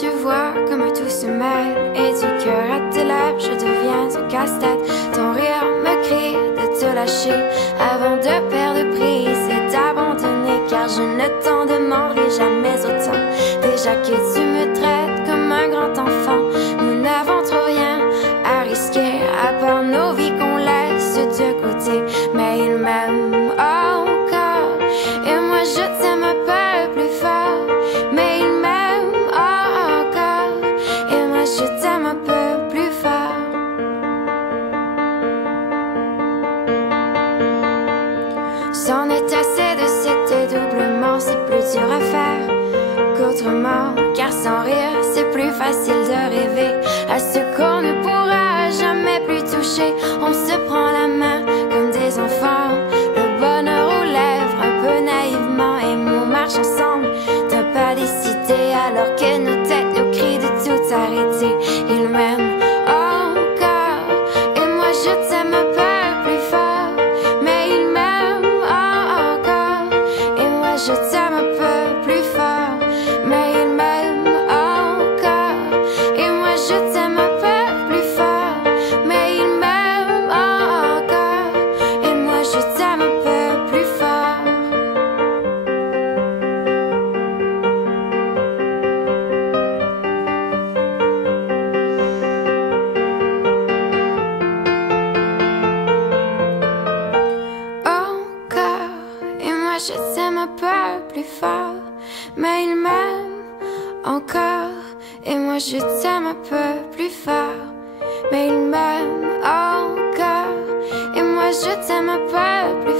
tu vois comme tout se mêle, et du cœur à tes lèvres je deviens un casse-tête. Ton rire me crie de te lâcher avant de perdre prise et d'abandonner, car je ne t'en demanderai jamais autant. Déjà que tu me traites comme un grand enfant, nous n'avons trop rien à risquer à part nos vies qu'on laisse de côté. Mais il m'aime encore et moi je t'aime un peu plus fort. Mais il m'aime encore et moi je t'aime un peu plus fort. C'en est assez de cet dédoublement, c'est plus dur à faire qu'autrement, car sans rire c'est plus facile de rêver à ce qu'on ne pourra jamais plus toucher. On se prend la main comme des enfants, le bonheur aux lèvres un peu naïvement, et on marche ensemble d'un pas décidé alors que nos têtes nous crient de tout arrêter. Il m'aime encore et moi je t'aime un peu plus fort. Mais il m'aime encore et moi je t'aime un peu plus fort. Mais il m'aime encore et moi je t'aime un peu plus fort. Mais il m'aime encore et moi je t'aime un peu plus fort. Encore et moi je t'aime un peu plus fort. Mais il m'aime encore et moi je t'aime un peu plus fort. Mais il m'aime encore et moi je t'aime un peu plus